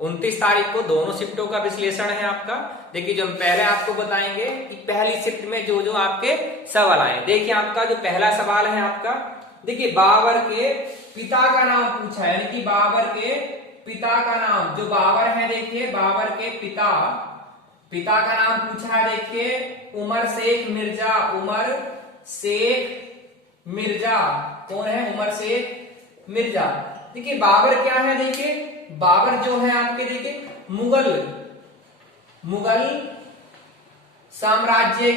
29 तारीख को दोनों शिफ्टों का विश्लेषण है आपका। देखिए जो हम पहले आपको बताएंगे कि पहली शिफ्ट में जो जो आपके सवाल आए। देखिए आपका जो पहला सवाल है आपका, देखिए बाबर के पिता का नाम पूछा है, यानी कि बाबर के पिता का नाम, जो बाबर है देखिए बाबर के पिता का नाम पूछा है। देखिए उमर शेख मिर्जा, उमर शेख मिर्जा कौन है? उमर शेख मिर्जा। देखिए बाबर क्या है? देखिए बाबर जो है आपके देखिए मुगल साम्राज्य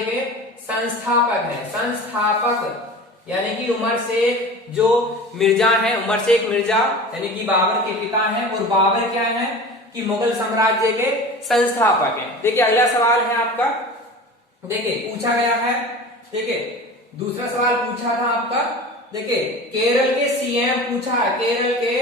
के संस्थापक है, संस्थापक, यानी कि उमर शेख जो मिर्जा है, उमर शेख मिर्जा यानी कि बाबर के पिता हैं, और बाबर क्या है कि मुगल साम्राज्य के संस्थापक हैं। देखिए अगला सवाल है आपका, देखिए पूछा गया है, देखिए दूसरा सवाल पूछा था आपका, देखिए केरल के सीएम पूछा है, केरल के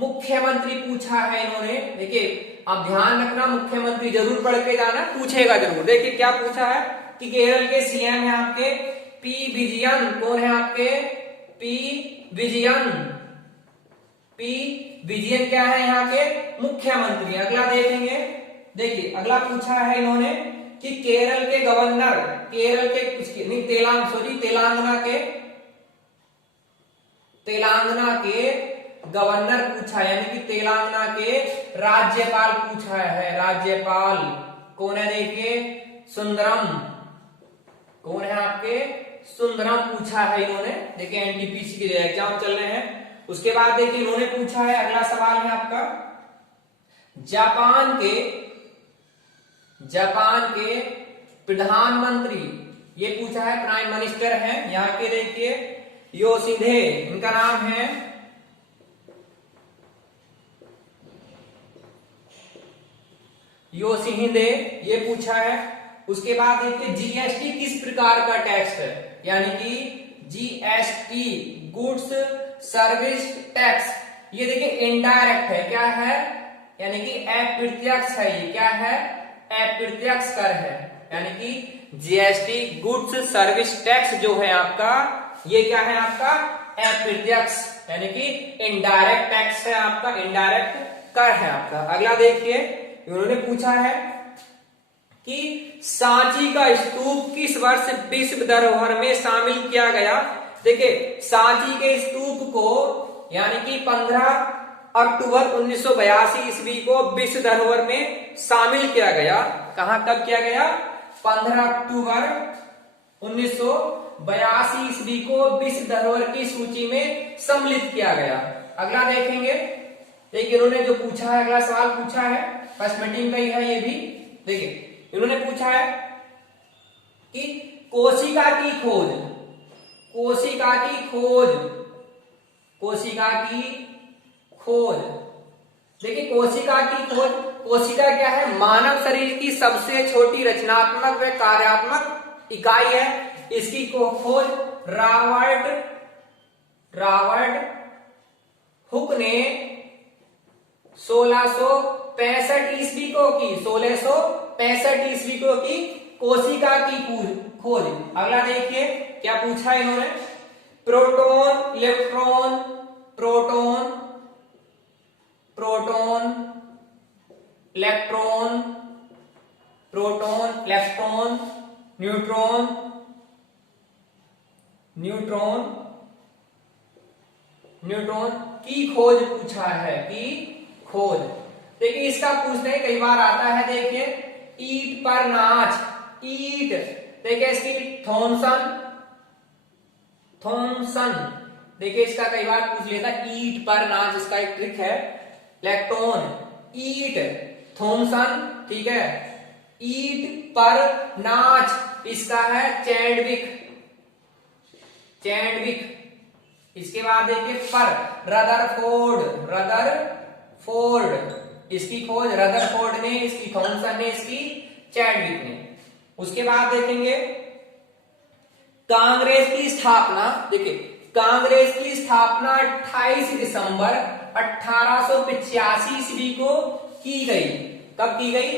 मुख्यमंत्री पूछा है इन्होंने। देखिए आप ध्यान रखना, मुख्यमंत्री जरूर पढ़ के जाना, पूछेगा जरूर। देखिए क्या पूछा है कि केरल के सीएम है आपके पी विजयन, कौन है आपके? पी विजयन क्या है यहाँ के? मुख्यमंत्री। अगला देखेंगे, देखिए अगला पूछा है इन्होंने कि केरल के गवर्नर, तेलंगाना के गवर्नर पूछा है, यानी कि तेलंगाना के राज्यपाल पूछा है। राज्यपाल कौन है? देखिए सुंदरम, कौन है आपके? सुंदरम पूछा है इन्होंने। देखिए एनटीपीसी के एग्जाम चल रहे हैं। उसके बाद देखिए इन्होंने पूछा है, अगला सवाल है आपका, जापान के प्रधानमंत्री, ये पूछा है, प्राइम मिनिस्टर है यहाँ के, देखिए योशिहिदे, इनका नाम है योशिहिदे, ये पूछा है। उसके बाद देखिए जीएसटी किस प्रकार का टैक्स है, यानी कि जीएसटी गुड्स सर्विस टैक्स, ये देखिए इनडायरेक्ट है, क्या है? यानी कि अप्रत्यक्ष है। ये क्या है? अप्रत्यक्ष कर है, यानी कि जीएसटी गुड्स सर्विस टैक्स जो है आपका, ये क्या है आपका? अप्रत्यक्ष, यानी कि इनडायरेक्ट टैक्स है आपका, इनडायरेक्ट कर है आपका। अगला देखिए उन्होंने पूछा है कि सांची का स्तूप किस वर्ष विश्व धरोहर में शामिल किया गया। देखिए सांची के स्तूप को, यानी कि 15 अक्टूबर 1982 ईस्वी को विश्व धरोहर में शामिल किया गया। कहां, कब किया गया? 15 अक्टूबर 1982 ईस्वी को विश्व धरोहर की सूची में सम्मिलित किया गया। अगला देखेंगे, देखिए इन्होंने जो पूछा है, अगला सवाल पूछा है, फर्स्ट मीटिंग का ही है ये भी। देखिए इन्होंने पूछा है कि कोशिका की खोज, देखिए कोशिका क्या है? मानव शरीर की सबसे छोटी रचनात्मक व कार्यात्मक इकाई है। इसकी खोज रॉबर्ट हुक ने 1665 ईस्वी को की, 1665 ईस्वी को की कोशिका की खोज। अगला देखिए क्या पूछा इन्होंने, proton, electron, proton, electron, neutron की खोज पूछा है, की खोज। देखिए इसका पूछते हैं, कई बार आता है, देखिए ईंट पर नाच, ईंट, देखिए इसकी थॉमसन, देखिए इसका कई बार पूछ लेता है, ईंट पर नाच, इसका एक ट्रिक है। इलेक्ट्रॉन, ईंट, थॉमसन, ठीक है। ईंट पर नाच, इसका है चैडविक। इसके बाद देखिए पर, रदरफोर्ड, इसकी खोज रदरफोर्ड ने, इसकी थॉमसन ने, इसकी चैडविक ने। उसके बाद देखेंगे कांग्रेस की स्थापना, देखिए कांग्रेस की स्थापना 28 दिसंबर 1885 ईस्वी को की गई। कब की गई?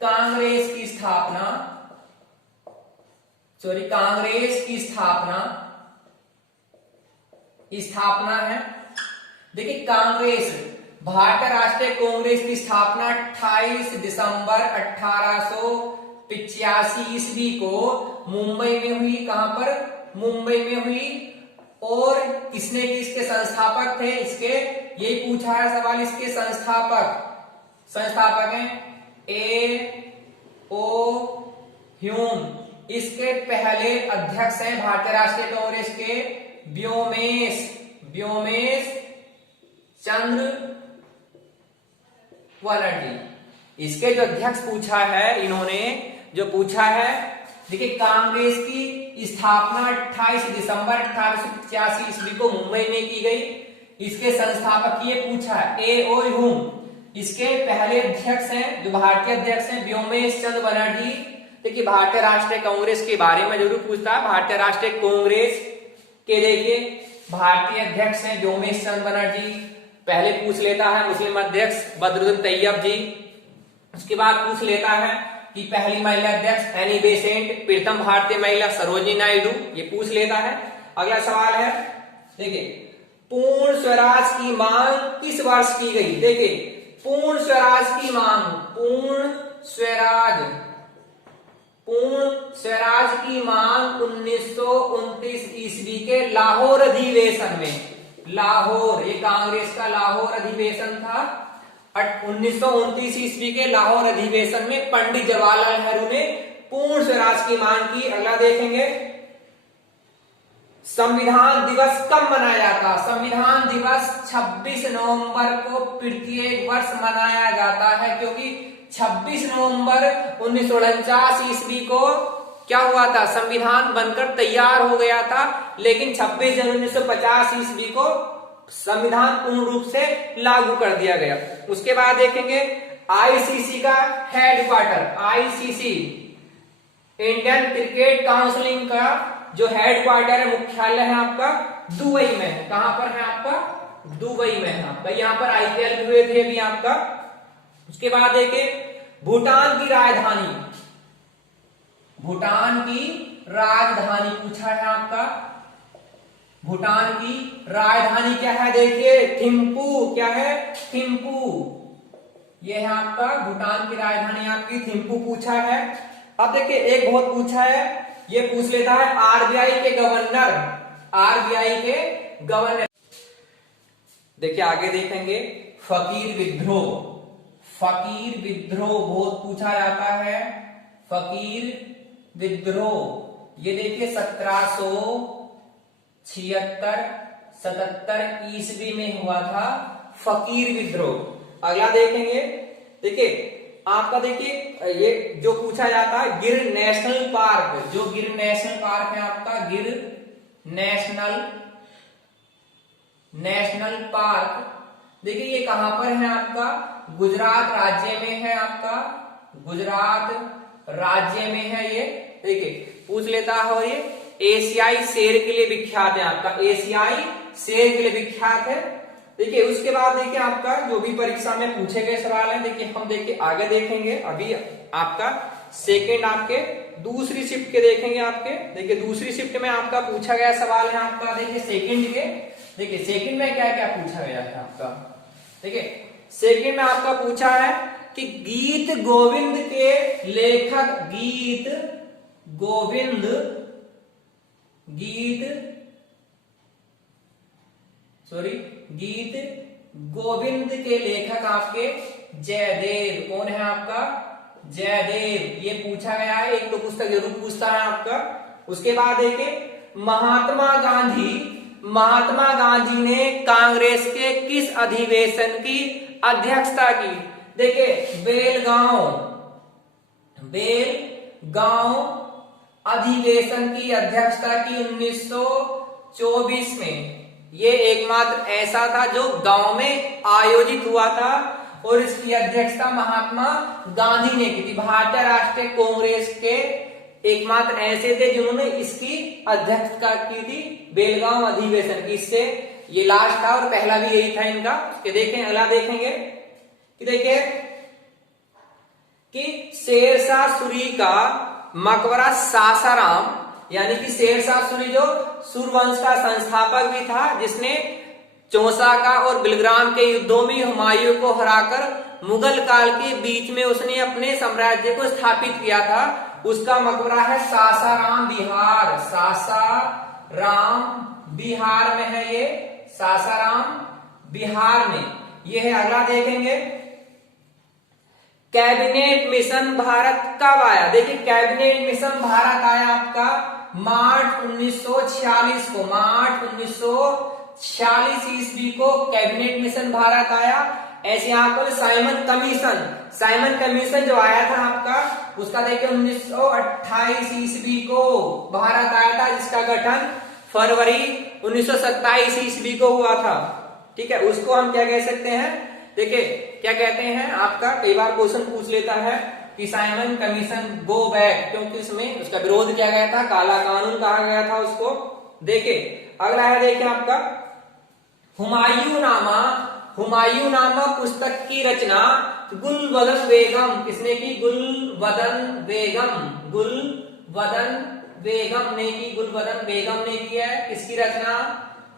कांग्रेस की स्थापना 28 स्थापना है। देखिए कांग्रेस, भारतीय राष्ट्रीय कांग्रेस की स्थापना 28 दिसंबर 1885 ईस्वी को मुंबई में हुई। कहां पर? मुंबई में हुई। और किसने की इसके संस्थापक थे? इसके यही पूछा है सवाल, इसके संस्थापक हैं A.O. ह्यूम। इसके पहले अध्यक्ष हैं भारतीय राष्ट्रीय कांग्रेस के व्योमेश चंद्र बनर्जी। इसके जो अध्यक्ष पूछा है, इन्होंने जो पूछा है, देखिए कांग्रेस की स्थापना 28 दिसंबर 1885 ईस्वी को मुंबई में की गई। इसके संस्थापक ये पूछा है A.O. ह्यूम। इसके पहले अध्यक्ष हैं, जो भारतीय अध्यक्ष हैं, व्योमेश चंद्र बनर्जी। देखिए भारतीय राष्ट्रीय कांग्रेस के बारे में जरूर पूछता है। भारतीय राष्ट्रीय कांग्रेस के देखिए भारतीय अध्यक्ष हैं व्योमेश चंद्र बनर्जी। पहले पूछ लेता है मुस्लिम अध्यक्ष बदरुद्दीन तैयब जी। उसके बाद पूछ लेता है कि पहली महिला अध्यक्ष एनी बेसेंट, प्रथम भारतीय महिला सरोजिनी नायडू, ये पूछ लेता है। अगला सवाल है, देखिए पूर्ण स्वराज की मांग किस वर्ष की गई? देखिए पूर्ण स्वराज की मांग, पूर्ण स्वराज की मांग 1929 ईस्वी के लाहौर अधिवेशन में, लाहौर, ये कांग्रेस का लाहौर अधिवेशन था। 1929 ईस्वी के लाहौर अधिवेशन में पंडित जवाहरलाल नेहरू ने पूर्ण स्वराज की मांग की। अगला देखेंगे, संविधान दिवस कब मनाया जाता? संविधान दिवस 26 नवंबर को प्रत्येक वर्ष मनाया जाता है, क्योंकि 26 नवंबर 1949 ईस्वी को क्या हुआ था? संविधान बनकर तैयार हो गया था, लेकिन 26 जनवरी 1950 ईस्वी को संविधान पूर्ण रूप से लागू कर दिया गया। उसके बाद देखेंगे आईसीसी का headquarter, ICC Indian cricket counselling का जो हेडक्वार्टर है, मुख्यालय है आपका दुबई में है। कहां पर है आपका? दुबई में है आपका। यहां पर आईपीएल भी हुए थे अभी आपका। उसके बाद देखिए भूटान की राजधानी, भूटान की राजधानी पूछा है आपका। भूटान की राजधानी क्या है? देखिए थिम्पू। क्या है? थिम्पू। ये है आपका भूटान की राजधानी आपकी थिम्पू पूछा है। अब देखिए एक बहुत पूछा है, ये पूछ लेता है आरबीआई के गवर्नर, आरबीआई के गवर्नर। देखिए आगे देखेंगे फकीर विद्रोह, फकीर विद्रोह बहुत पूछा जाता है। फकीर विद्रोह ये देखिए 1776-77 ईस्वी में हुआ था फकीर विद्रोह। अगला देखेंगे, देखिए आपका देखिए ये जो पूछा जाता है गिर नेशनल पार्क, जो गिर नेशनल पार्क है आपका, गिर नेशनल पार्क, देखिए ये कहां पर है आपका? गुजरात राज्य में है आपका, गुजरात राज्य में है ये। देखिए पूछ लेता है, और ये एशियाई शेर के लिए विख्यात है आपका, एशियाई शेर के लिए विख्यात है। देखिए उसके बाद देखिए आपका जो भी परीक्षा में पूछे गए सवाल हैं, देखिए हम देखिए आगे देखेंगे। अभी आपका सेकंड आपके दूसरी शिफ्ट के देखेंगे आपके। देखिए दूसरी शिफ्ट में आपका पूछा गया सवाल है आपका, देखिए सेकंड के, देखिए सेकंड में क्या क्या पूछा गया है आपका। देखिए सेकंड में आपका पूछा है कि गीत गोविंद के लेखक, गीत गोविंद के लेखक आपके जयदेव। कौन है आपका? जयदेव। ये पूछा गया है, एक तो पुस्तक जरूर पूछता है आपका। उसके बाद देखिए महात्मा गांधी ने कांग्रेस के किस अधिवेशन की अध्यक्षता की? देखिए बेलगांव अधिवेशन की अध्यक्षता की 1924 में। ये एकमात्र ऐसा था जो गांव में आयोजित हुआ था, और इसकी अध्यक्षता महात्मा गांधी ने की थी। भारतीय राष्ट्रीय कांग्रेस के एकमात्र ऐसे थे जिन्होंने इसकी अध्यक्षता की थी, बेलगांव अधिवेशन की। इससे ये लास्ट था और पहला भी यही था इनका। देखें अगला देखेंगे कि देखिए कि शेरशाह सूरी का मकबरा सासाराम, यानी कि शेरशाह सूरी जो सूरवंश का संस्थापक भी था, जिसने चौसा का और बिलग्राम के युद्धों में हुमायूं को हराकर मुगल काल के बीच में उसने अपने साम्राज्य को स्थापित किया था, उसका मकबरा है सासाराम बिहार। सासाराम बिहार में है ये, सासाराम बिहार में ये है। अगला देखेंगे, कैबिनेट मिशन भारत कब आया? देखिए कैबिनेट मिशन भारत आया आपका मार्च 1946 को, मार्च 1946 ईस्वी को कैबिनेट मिशन भारत आया। ऐसे यहाँ पर साइमन कमीशन जो आया था आपका, उसका देखिए 1928 ईस्वी को भारत आया था, जिसका गठन फरवरी 1927 ईस्वी को हुआ था। ठीक है, उसको हम क्या कह सकते हैं, देखिए क्या कहते हैं आपका, कई बार क्वेश्चन पूछ लेता है कि साइमन कमीशन गो बैक, क्योंकि उसमें उसका विरोध किया गया था, काला कानून कहा गया था उसको। देखिए अगला है, देखिए आपका हुमायूं नामा पुस्तक की रचना गुलबदन बेगम किसने की? गुलबदन बेगम ने की है। किसकी रचना?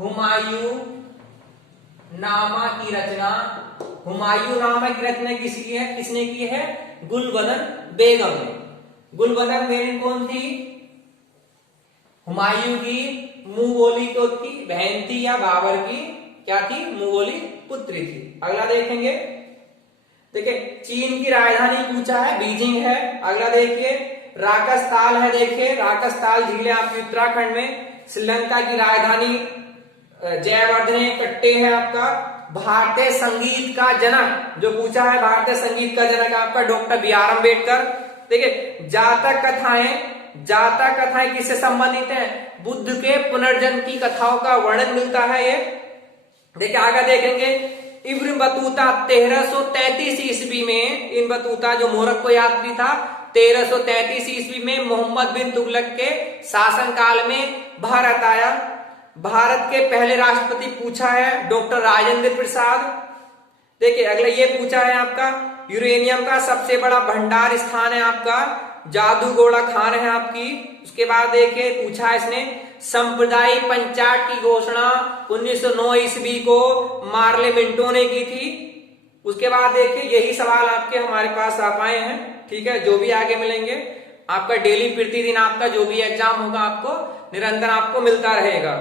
हुमायूं नामा की रचना किसकी है? किसने की है? गुलबदन बेगम ने। गुलबदन बेगम कौन थी? हुमायूं की मुंह बोली तो थी बहन थी, या बाबर की क्या थी? मुंह बोली पुत्री थी। अगला देखेंगे, देखिए चीन की राजधानी पूछा है, बीजिंग है। अगला देखिए राकसताल है, देखिए राकसताल झील है आपकी उत्तराखंड में। श्रीलंका की राजधानी जयवर्धने कट्टे है आपका। भारतीय संगीत का जनक जो पूछा है, भारतीय संगीत का जनक आपका डॉक्टर बी आर अम्बेडकर। देखिए जातक कथाएं किससे संबंधित हैं? बुद्ध के पुनर्जन्म की कथाओं का वर्णन मिलता है ये। देखिए आगे देखेंगे, इब्न बतूता 1333 ईस्वी में, इब्न बतूता जो मोरक्को यात्री था, 1333 ईस्वी में मोहम्मद बिन तुगलक के शासनकाल में भारत आया। भारत के पहले राष्ट्रपति पूछा है डॉक्टर राजेंद्र प्रसाद। देखिए अगला ये पूछा है आपका, यूरेनियम का सबसे बड़ा भंडार स्थान है आपका जादूगोड़ा खान है आपकी। उसके बाद देखिए पूछा है इसने, सांप्रदायिक पंचायत की घोषणा 1909 ईस्वी को मार्ले मिंटो ने की थी। उसके बाद देखिए यही सवाल आपके हमारे पास आ पाए हैं। ठीक है, जो भी आगे मिलेंगे आपका डेली प्रतिदिन आपका जो भी एग्जाम होगा आपको निरंतर आपको मिलता रहेगा।